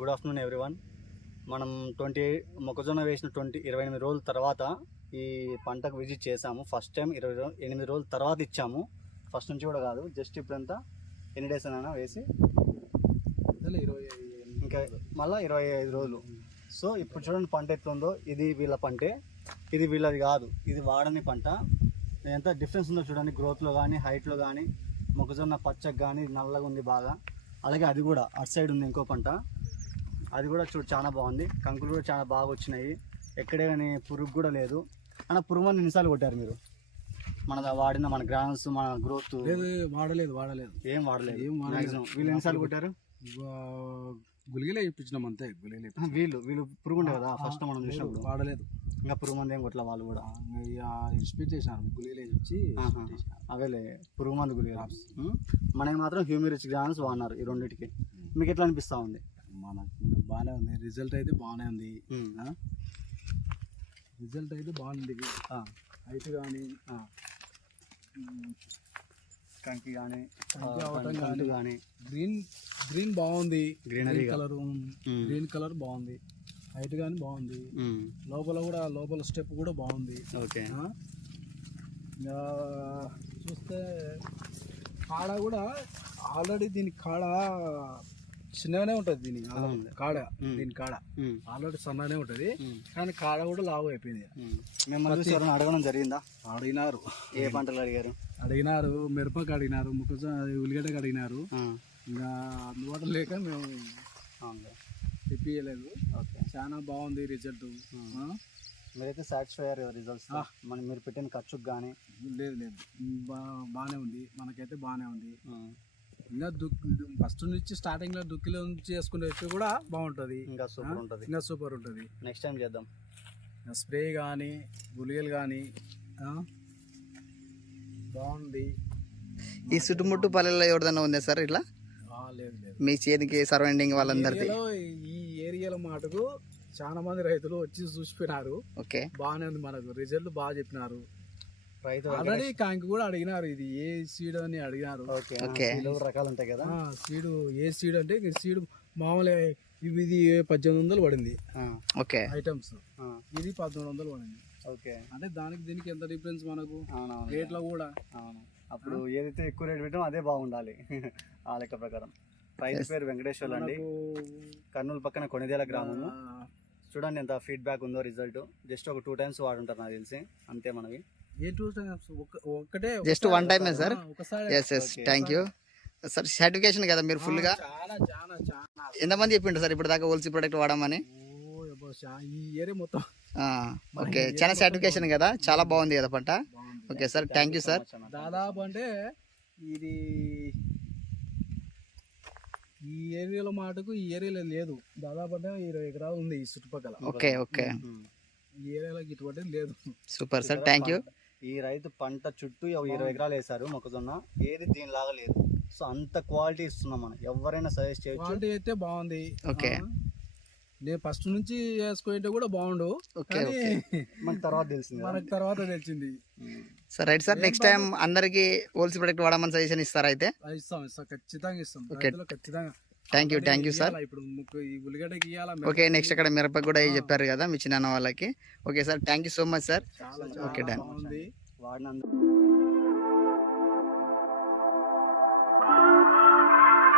Good afternoon everyone. మనం మొక్కజొన్న వేసిన 28 రోజుల తర్వాత ఈ పంటకు విజిట్ చేసాము. ఫస్ట్ టైం 28 రోజుల తర్వాత ఇచ్చాము. ఫస్ట్ నుంచి కూడా కాదు, జస్ట్ ఇప్పుడంతా ఎన్ని డేస్ అయినా వేసి ఇంకా మళ్ళీ 25 రోజులు. సో ఇప్పుడు చూడండి పంట ఎట్లుందో. ఇది వీళ్ళ పంటే, ఇది వీళ్ళది కాదు, ఇది వాడని పంట. ఎంత డిఫరెన్స్ ఉందో చూడండి, గ్రోత్లో కానీ హైట్లో కానీ. మొక్కజొన్న పచ్చగా కానీ నల్లగా ఉంది బాగా. అలాగే అది కూడా అటు సైడ్ ఉంది ఇంకో పంట, అది కూడా చాలా బాగుంది. కంకులు కూడా చాలా బాగా వచ్చినాయి. ఎక్కడే కానీ పురుగు కూడా లేదు. అన్న పురుగు మంది ఎన్నిసార్లు కొట్టారు మీరు? వాడిన మన గ్రామ్స్, మన గ్రోత్ వాడలేదు ఏం వాడలేదు. మ్యాక్సిమం వీళ్ళు ఎన్నిసార్లు కొట్టారు? గులిగిలే ఇప్పించినాం అంతే. వీళ్ళు పురుగు ఉండే కదా ఫస్ట్ మనం చూసినప్పుడు. వాడలేదు ఇంకా పురుగు మంది ఏం కొట్ల వాళ్ళు కూడా స్పీడ్ చేసినారు. గులిగిలే వచ్చి అవేలే పురుగు మందు గులిగా. మనకి మాత్రం హ్యూమిరిచ్ గ్రామ్స్ వాడినారు ఈ రెండింటికి. మీకు ఎట్లా అనిపిస్తూ ఉంది? మనకు బాగానే ఉంది. రిజల్ట్ అయితే బాగానే ఉంది. హైట్ కానీ కంకి కానీ కానీ గ్రీన్ బాగుంది. గ్రీనరీ గ్రీన్ కలర్ బాగుంది. హైట్ కానీ బాగుంది. లోపల స్టెప్ కూడా బాగుంది. ఓకే. చూస్తే కాడ కూడా ఆల్రెడీ దీని కాడ చిన్నగానే ఉంటుంది. దీని కాడ ఆల్రెడీ సన్నగానే ఉంటుంది, కానీ కాడ కూడా లావు అయిపోయింది. మిమ్మల్ని అడగడం జరిగిందా? అడిగినారు. ఏ పంటలు అడిగారు? మిరపకి అడిగినారు, ఉల్లిగడ్డకి అడిగినారు. ఇంకా అందుబాటులో లేక మేము తెప్పియలేదు. చాలా బాగుంది రిజల్ట్. మీరైతే సాటిస్ఫై అయ్యారు రిజల్ట్స్? మీరు పెట్టిన ఖర్చుకు కానీ? లేదు, బాగానే ఉంది. మనకైతే బాగానే ఉంది. ఇంకా ఫస్ట్ నుంచి స్టార్టింగ్ లో దుక్కిలో నుంచి చేసుకునే కూడా బాగుంటుంది. ఇంకా సూపర్ ఉంటుంది. నెక్స్ట్ టైం చేద్దాం. స్ప్రే కానీ గుళికలు కానీ బాగుంది. ఈ చుట్టుముట్టు పల్లెల్లో ఎవరిదన్నా ఉందా సార్ ఇట్లా? లేదు, మీ చేతికి సరౌండింగ్ వాళ్ళందరికీ? ఈ ఏరియాలో మాటకు చాలా మంది రైతులు వచ్చి చూసిపోయినారు. ఓకే, బాగానే ఉంది. మనకు రిజల్ట్ బాగా చెప్పినారు. ఆల్రెడీ కాంకి కూడా అడిగినారు, ఇది ఏ సీడ్ అని అడిగినారు. రకాలు ఉంటాయి కదా సీడ్. ఏ సీడ్ అంటే సీడ్ మామూలుగా ఇది 1800 పడింది. ఓకే, ఐటమ్స్ ఇది 1400 పడింది. ఓకే, అంటే దీనికి ఎంత డిఫరెన్స్ మనకు రేట్ లో కూడా. అప్పుడు ఏదైతే ఎక్కువ రేట్ పెట్టామో అదే బాగుండాలి ఆ లెక్క ప్రకారం. రైతు పేరు వెంకటేశ్వర్లు అండి, కర్నూలు పక్కన కొనిదేల గ్రామము. చూడండి ఎంత ఫీడ్బ్యాక్ ఉందో. రిజల్ట్ జస్ట్ ఒక 2 times వాడుంటారు నాకు తెలిసి, అంతే. మనవి ఒకటే, just 1 time sir? Yes, thank you sir. Certification కదా మీరు ఫుల్ గా? ఎంతమంది చెప్పిండ్రు సార్ ఇప్పుడు దాకా హోల్సీ ప్రొడక్ట్ వాడమని? ఈ ఏరియా మొత్తం. ఓకే, చాలా సర్టిఫికేషన్ కదా, చాలా బాగుంది కదా పంట. Okay sir, thank you sir. దాదాపు అంటే ఇది ఈ ఏరియాలో మాటకు ఈ ఏరియాలో లేదు. దాదాపు అంటే 20 ఎకరాలు ఉంది ఈ చుట్టుపక్కల. ఓకే, ఈ ఏరియాలో ఇటువంటి లేదు. Super sir, thank you. ఈ రైతు పంట చుట్టూ 20 ఎకరాలు వేశారు మొక్కజొన్న. ఏది దీనిలాగా లేదు. సో అంత క్వాలిటీ ఇస్తున్నాం మనం. ఎవరైనా సజెస్ట్ చేయొచ్చు. క్వాలిటీ అయితే బాగుంది. ఓకే, నేను ఫస్ట్ నుంచి వేసుకుంటే కూడా బాగుండు, మనకు తర్వాత తెలిసింది. Sir right sir, next time అందరికి హోల్సీ ప్రొడక్ట్ వాడమని సజెషన్ ఇస్తారా? అయితే ఇస్తాం, ఖచ్చితంగా ఇస్తాం. ఖచ్చితంగా. Thank you sir. ఇప్పుడు ఈ ఉల్లిగడ్డకి ఇవ్వాలా. ఓకే, నెక్స్ట్ అక్కడ మిరప కూడా చెప్పారు కదా మీ చిన్న వాళ్ళకి. Okay sir, thank you so much sir. Okay, done. బాగుంది. వాడినందుకు